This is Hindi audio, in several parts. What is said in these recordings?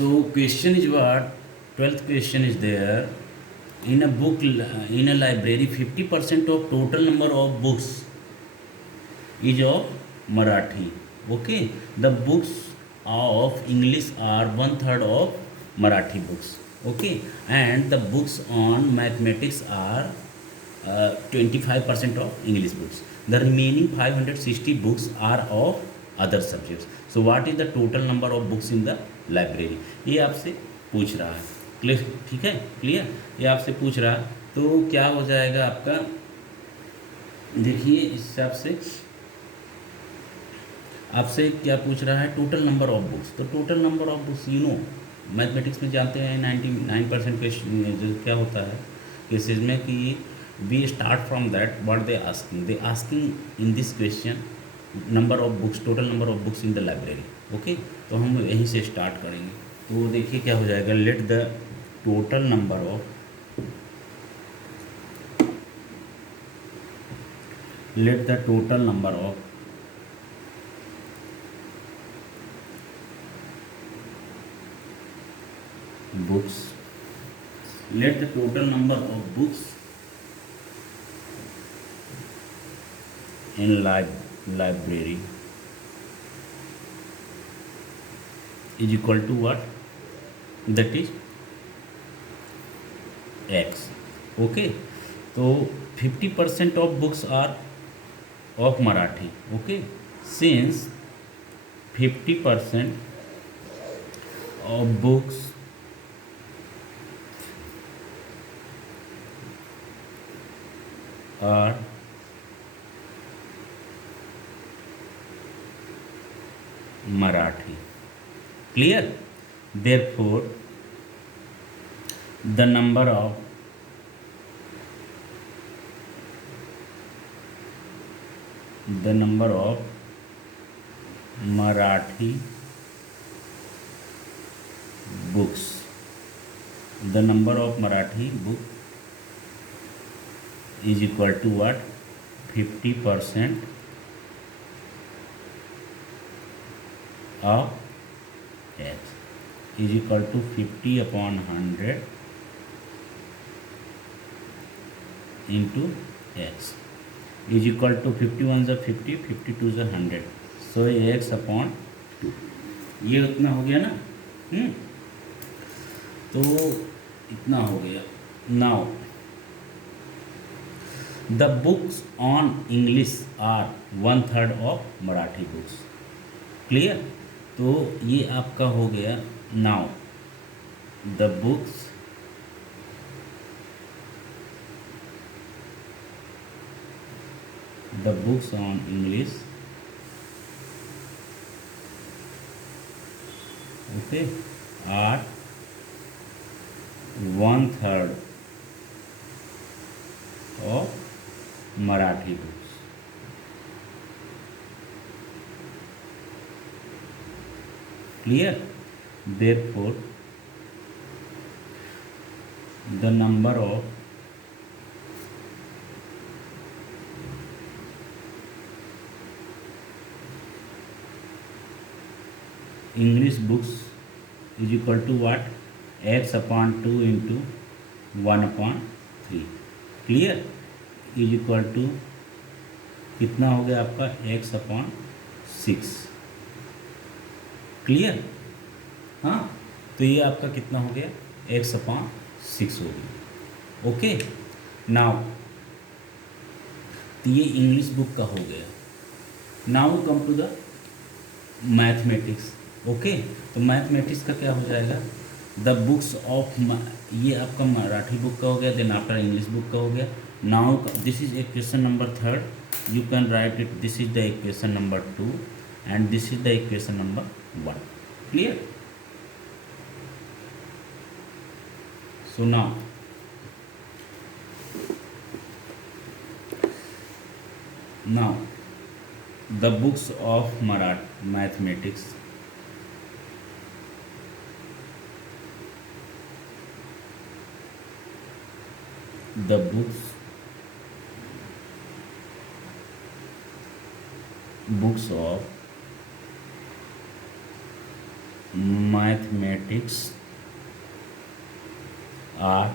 So question is what? 12th question is there. In a book, in a library, 50% of total number of books is of Marathi. Okay. The books of English are one third of Marathi books. Okay. And the books on mathematics are 25% of English books. The remaining 560 books are of other subjects. So what is the total number of books in the library? ये आपसे पूछ रहा है. क्लियर? ठीक है, क्लियर. ये आपसे पूछ रहा है तो क्या हो जाएगा आपका. देखिए इस हिसाब से आपसे क्या पूछ रहा है, टोटल नंबर ऑफ बुक्स. तो total number of books mathematics में जानते हैं 99% क्वेश्चन जो क्या होता है केसेस में कि we start from that what they asking in this question number of books, total number of books in the library. Okay, तो हम यहीं से स्टार्ट करेंगे. तो देखिए क्या हो जाएगा, let the total number of books let the total number of books in library is equal to what, that is x. Okay, तो 50% of books are of Marathi. Okay, since 50% of books are Marathi. Clear? Therefore, the number of Marathi books, the number of Marathi book is equal to what, 50% of x is equal to 50 upon 100 into x is equal to 51 is 50, 52 is 100. So x upon 2. ये उतना हो गया ना. तो इतना हो गया. Now the books on English are one third of Marathi books. Clear? तो ये आपका हो गया. Now the books on English, okay, are one third of Marathi books. Clear? Therefore, the number of English books is equal to what, x upon 2 into 1 upon 3. Clear? Is equal to कितना हो गया आपका, x अपॉन 6. क्लियर? हाँ, तो ये आपका कितना हो गया, x अपॉन 6 हो गया. ओके, नाउ तो ये इंग्लिश बुक का हो गया. Now come to the mathematics. Okay, तो मैथमेटिक्स का क्या हो जाएगा, द बुक्स ऑफ, ये आपका मराठी बुक का हो गया, देन आफ्टर इंग्लिश बुक का हो गया. Now this is equation number 3. You can write it. This is the equation number 2, and this is the equation number 1. Clear? So now the books of mathematics books of mathematics are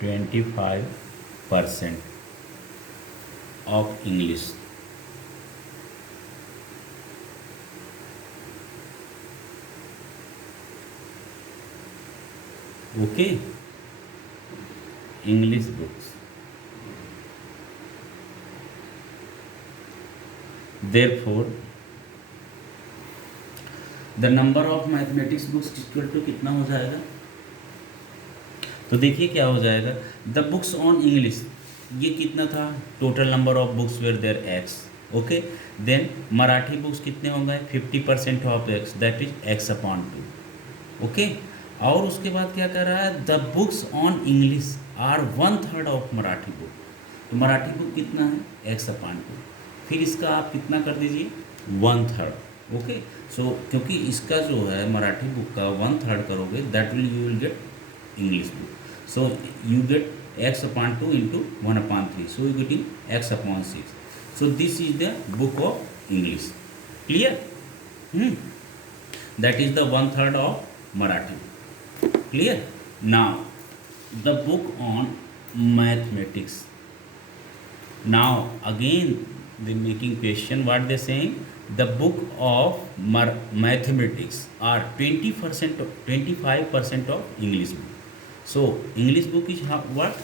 25% of English. Okay, English books. Therefore the number of mathematics books equal to कितना हो जाएगा? तो देखिए क्या हो जाएगा, द बुक्स ऑन इंग्लिश, ये कितना था, total number of books were there X. Okay, then Marathi books कितने हो गए, 50% of X, that is X upon 2। Okay, और उसके बाद क्या कर रहा है, the books on English are 1/3 of Marathi book. तो मराठी बुक कितना है, एक्स अपॉन 2। फिर इसका आप कितना कर दीजिए, 1/3। ओके, सो क्योंकि इसका जो है मराठी बुक का 1/3 करोगे, that will you will gate English book. So you get x upon 2 into 1 upon 3. So you getting x upon 6. So this is the book of English. Clear? That is the 1/3 of Marathi. Clear? Now the book on mathematics. Now again they making question, what they saying? The book of mathematics are 20%, 25% of English book. So English book is what?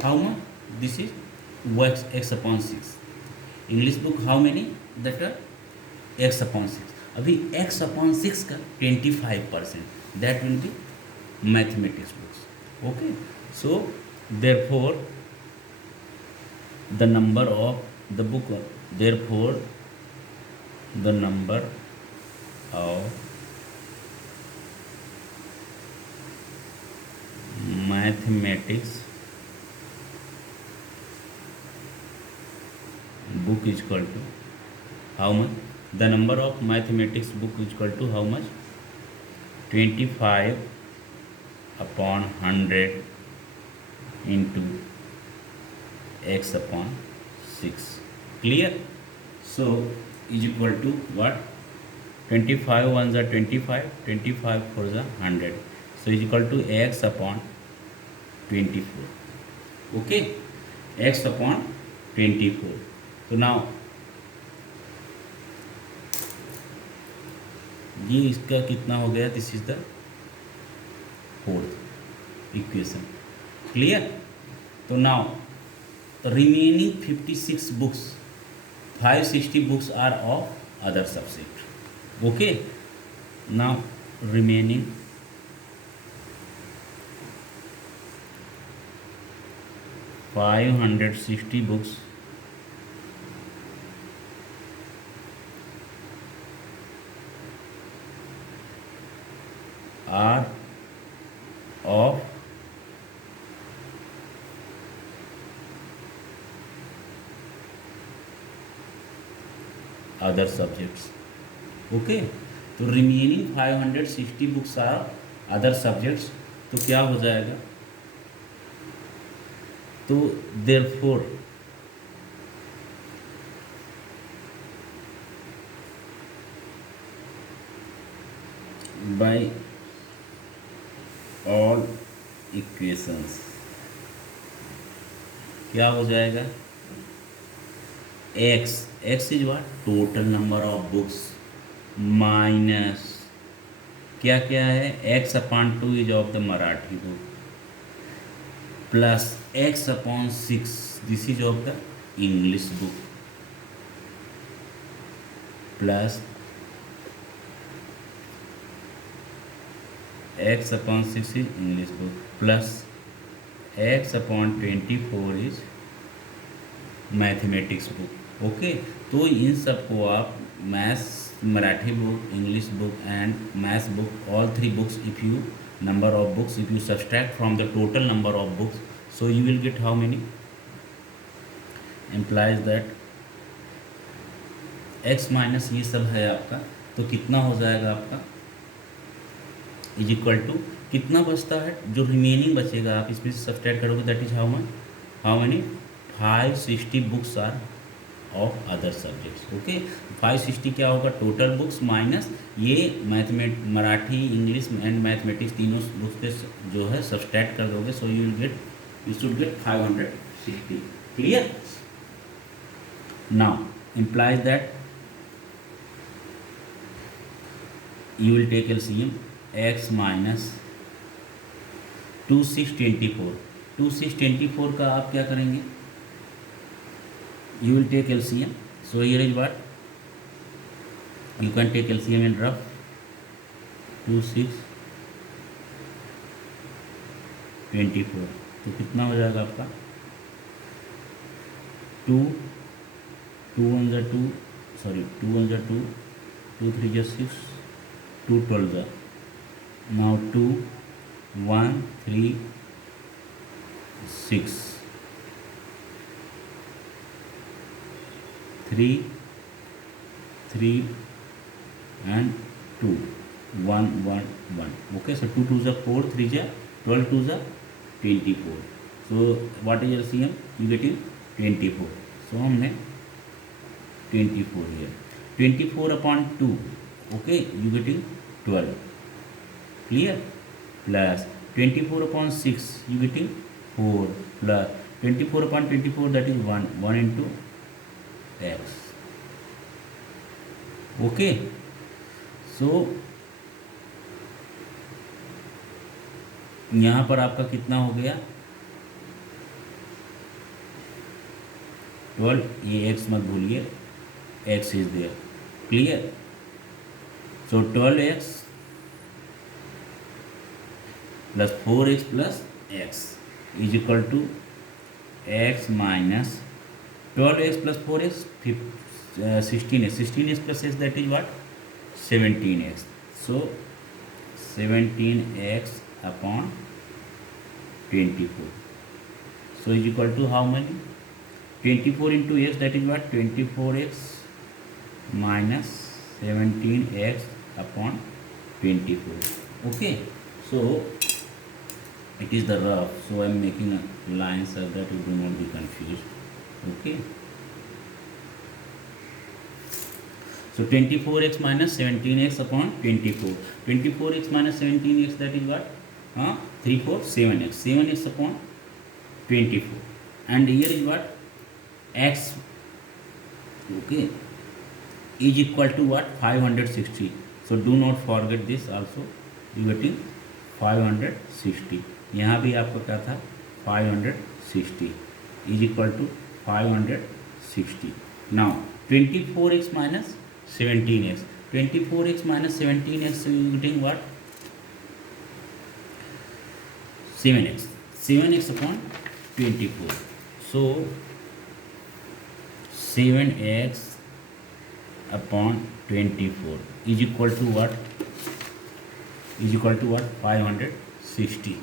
How much? This is x upon 6. English book how many? That are x upon 6. अभी x upon 6 का 25%, that will be mathematics books. Okay, so therefore the number of the book, therefore the number of mathematics book is equal to how much? The number of mathematics book is equal to how much? 25 upon 100 into x upon 6. Clear? So is equal to what? 25 ones are 25, 25 fours are 100. So is equal to x upon 24. Okay, x upon 24. So now ये इसका कितना हो गया, this is the fourth equation. Clear? तो now remaining 56 books, 560 books are of other subject. Okay, now remaining 560 books are of other subjects. Okay, तो remaining 560 books are other subjects, तो क्या हो जाएगा, तो देयरफॉर बाय ऑल इक्वेशंस क्या हो जाएगा, x is what, total number of books minus क्या क्या है, x upon 2 is of the Marathi book plus x upon 6 this is of the English book plus x upon 6 is English book plus x upon 24 is mathematics book. Okay, तो इन सबको आप maths, Marathi book, English book and maths book, all 3 books, if you number of books, if you subtract from the total number of books, so you will get how many, implies that x minus ये सब है आपका, तो कितना हो जाएगा आपका, इज इक्वल टू कितना बचता है, जो रिमेनिंग बचेगा आप इसमें से सब्सट्रैक्ट करोगे, that is how much, how many 560 books are of other subjects. Okay, 560 क्या होगा, टोटल बुक्स माइनस ये मराठी, इंग्लिश एंड मैथमेटिक्स तीनों बुक्स के जो है सब्सट्रैक्ट कर दोगे, so you should get 560। Clear? Now implies that you will take LCM x minus 2624। 2624 का आप क्या करेंगे, you will take LCM, so here is what you can take LCM in rough 2624, तो कितना हो जाएगा आपका, 2 2 1 जा 2, सॉरी 2 1 जा 2, 2 3 जा 6, 2 12 जा, now 2 1 3 6 3 3 and 2 1 1 1। okay, so 2 2 जा 4, 3 जा 12, 2 जा 24, so what is LCM, you getting 24, so हमने 24 here, 24 upon 2, okay, you getting 12, clear, plus 24 upon 6, you getting 4, plus 24 upon 24, that is 1 into x, okay, so यहाँ पर आपका कितना हो गया 12, ये x मत भूलिए, x is there, clear, so 12x plus 4x plus x is equal to x minus 12x plus 4x 16x, 16x plus x, that is what, 17x, so 17x upon 24, so is equal to how many, 24 into x, that is what, 24x minus 17x upon 24, okay, so it is the rough, so I am making a line so that you do not be confused, okay, so 24x minus 17x upon 24, 24x minus 17x, that is what, 3 4 7x, 7x upon 24, and here is what, x, okay, is equal to what, 560, so do not forget this also, you getting 560, यहाँ भी आपको क्या था 560 is equal to 560, now 24x minus 17x, 24x minus 17x, so you getting what, 7x, 7x upon 24, so 7x upon 24 is equal to what, is equal to what, 560,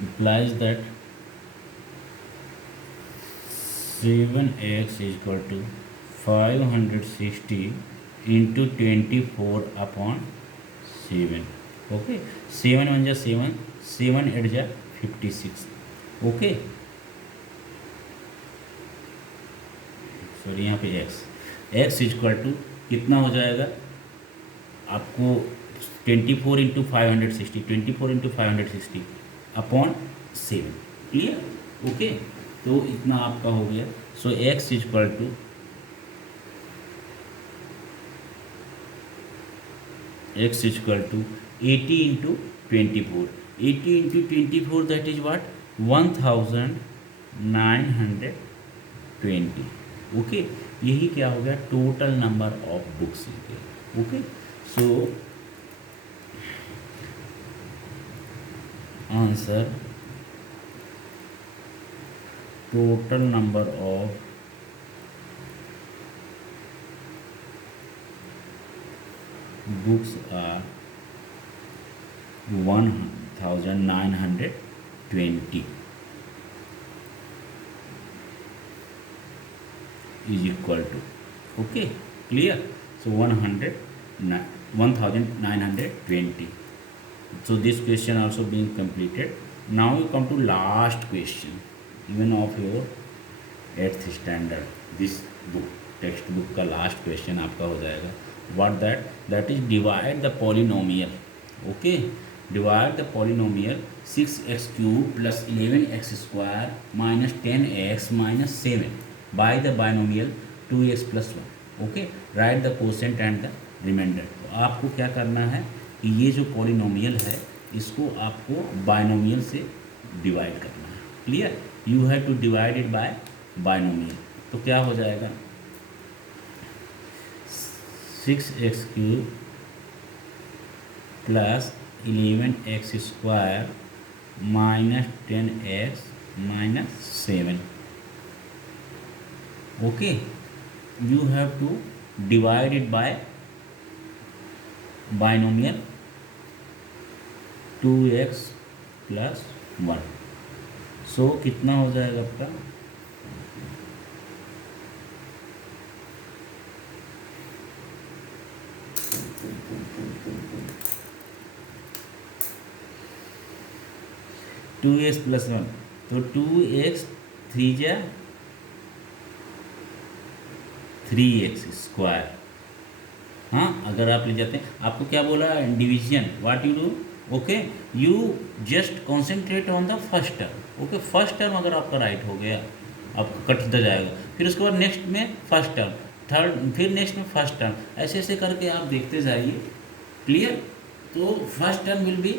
implies that 7x is equal to 560 into 24 upon 7, okay, 7 1 जा 7, 7 8 जा 56, okay, सॉरी यहाँ पे x इज इक्वल टू कितना हो जाएगा आपको 24 into 560, 24 into 560 upon 7, clear, okay, तो इतना आपका हो गया, so x is equal to x is equal to 80 into 24, 80 into 24, that is what, 1920, okay, यही क्या हो गया total number of books, okay, so answer total number of books are 1920 is equal to, okay, clear, so 109 1920. So this question also being completed. Now you come to last question, even of your 8th standard. This book, text book का लास्ट क्वेश्चन आपका हो जाएगा. What that is divide the polynomial. Okay, divide the polynomial 6x³ + 11x² - 10x - 7 by the binomial 2x + 1. Okay, right the quotient and the remainder. तो आपको क्या करना है कि ये जो पॉलिनोमियल है इसको आपको बाइनोमियल से डिवाइड करना है. Clear? You have to divide it by binomial. तो क्या हो जाएगा, 6x³ + 11x² - 10x - 7. Okay, you have to divide it by binomial 2x + 1. सो कितना हो जाएगा आपका, टू एक्स + 1. तो 2x 3 3x². हाँ, अगर आप ले जाते हैं, आपको क्या बोला, division. What you do, okay, you just concentrate on the first term. Okay, first term अगर आपका राइट हो गया, आपका कटता जाएगा. फिर उसके बाद नेक्स्ट में फर्स्ट टर्म, थर्ड, फिर नेक्स्ट में फर्स्ट टर्म, ऐसे ऐसे करके आप देखते जाइए. क्लियर? तो first term will be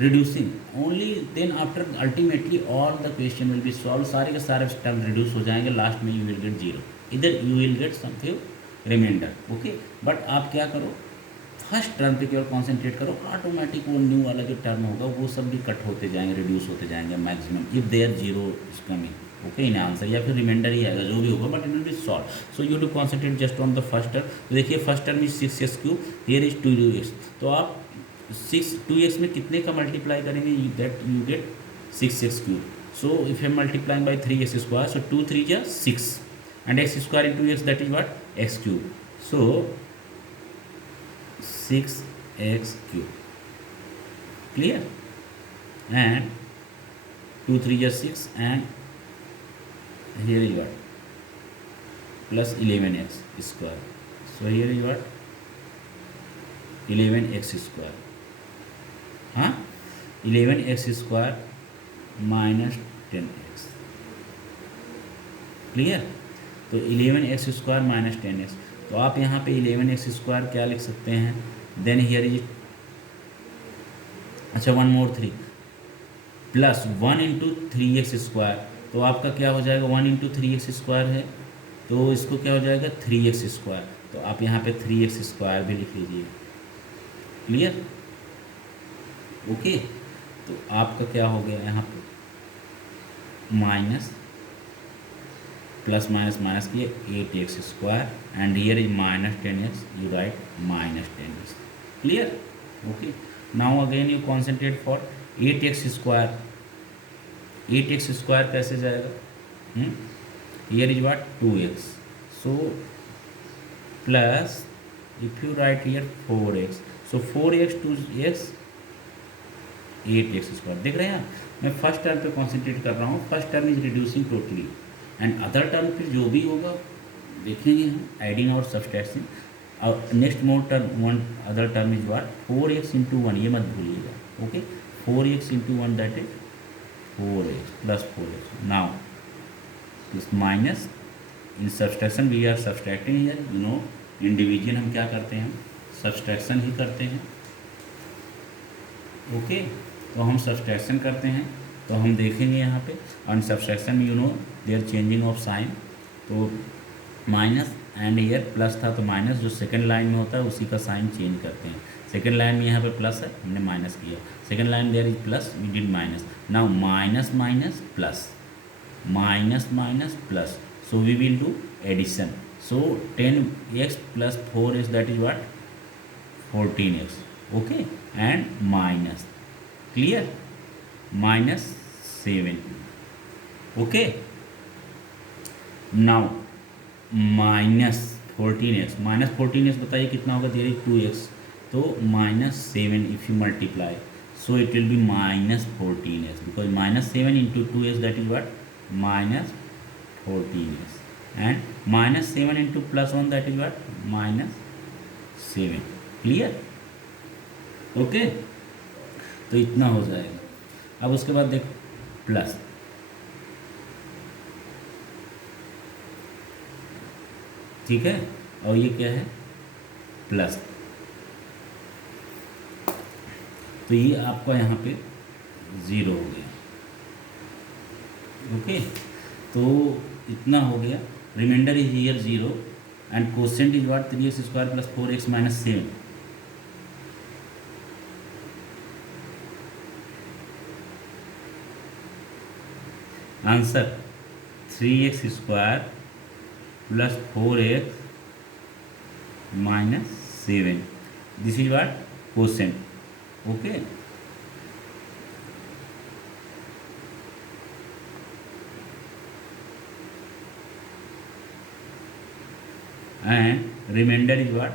reducing only, then after ultimately all the question will be solve. सारे के सारे टर्म रिड्यूस हो जाएंगे, लास्ट में यू विल गेट 0. इधर you will get something remainder. Okay, but आप क्या करो, फर्स्ट टर्म पे केवल कॉन्सेंट्रेट करो. ऑटोमेटिक वो न्यू वाला जो टर्म होगा वो सब भी कट होते जाएंगे, रिड्यूस होते जाएंगे maximum, if there 0 is coming. Okay, in answer या फिर रिमाइंडर ही आएगा, जो भी होगा, but it will be solve. So you to concentrate just on the first term. तो देखिए, first term is 6x³, here is 2x. तो आप 2x में कितने का मल्टीप्लाई करेंगे, that you get 6x³. So if you multiplying by 3x², so 2 3 = 6, and x² into x, that is what, x³. So 6x³. Clear? And 2 3 = 6, and here is what, plus 11x². So here is what, 11x². हाँ, 11x² - 10x. क्लियर? तो 11x² - 10x. तो आप यहाँ पे 11x² क्या लिख सकते हैं, देन हियर इज, अच्छा 1 more 3 प्लस 1 × 3x². तो आपका क्या हो जाएगा, 1 × 3x² है, तो इसको क्या हो जाएगा 3x². तो आप यहाँ पे 3x² भी लिख लीजिए. क्लियर? ओके, तो आपका क्या हो गया यहाँ पे, माइनस प्लस माइनस माइनस किए 8x², and here is -10x, you right -10x. Clear? Okay, now again you concentrate for 8x². 8x² कैसे जाएगा, here is what, 2x. So plus if you right here 4x, so 4x 2x 8x². देख रहे हैं आप, मैं फर्स्ट टर्म पे कॉन्सेंट्रेट कर रहा हूँ. First term is reducing totally, and other term फिर जो भी होगा देखेंगे हम, एडिंग और सब्सट्रैक्शन. और next more term, one other term is what, 4x × 1, ये मत भूलिएगा. Okay, 4x × 1, that is 4x + 4x. Now this minus, in subtraction we are subtracting here, you know. In division हम क्या करते हैं, सब्सट्रैक्शन ही करते हैं. ओके, तो हम सब्सट्रैक्शन करते हैं. तो हम देखेंगे यहाँ पे, on subtraction you know there changing of sign. तो माइनस एंड ईयर प्लस था, तो माइनस जो सेकंड लाइन में होता है उसी का साइन चेंज करते हैं. सेकंड लाइन में यहाँ पे प्लस है, हमने माइनस किया. Second line there is plus, we did minus. Now minus minus plus, minus minus plus, so we will do addition. So 10x + 4x, that is what, 14x. Okay, and minus, clear, -7. Okay, now -14x, बताइए कितना होगा, देयर इज 2x. तो -7 if you multiply, so it will be -14s, because -7 into 2s, that is what, -14s, and -7 into +1, that is what, -7. Clear? Okay, तो इतना हो जाएगा। अब उसके बाद देख प्लस, ठीक है, और ये क्या है, प्लस, तो ये आपका यहाँ पे 0 हो गया। ओके, तो इतना हो गया, remainder is here 0 and quotient is what, 3x² + 4x - 7। Answer 3x² + 4x - 7, this is what, quotient. Okay, and remainder is what,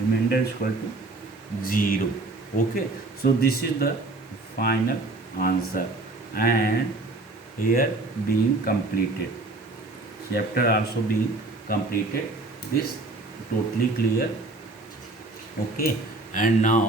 remainder is equal to 0. Okay, so this is the final answer and here being completed, chapter also being completed, this totally clear. Okay, and now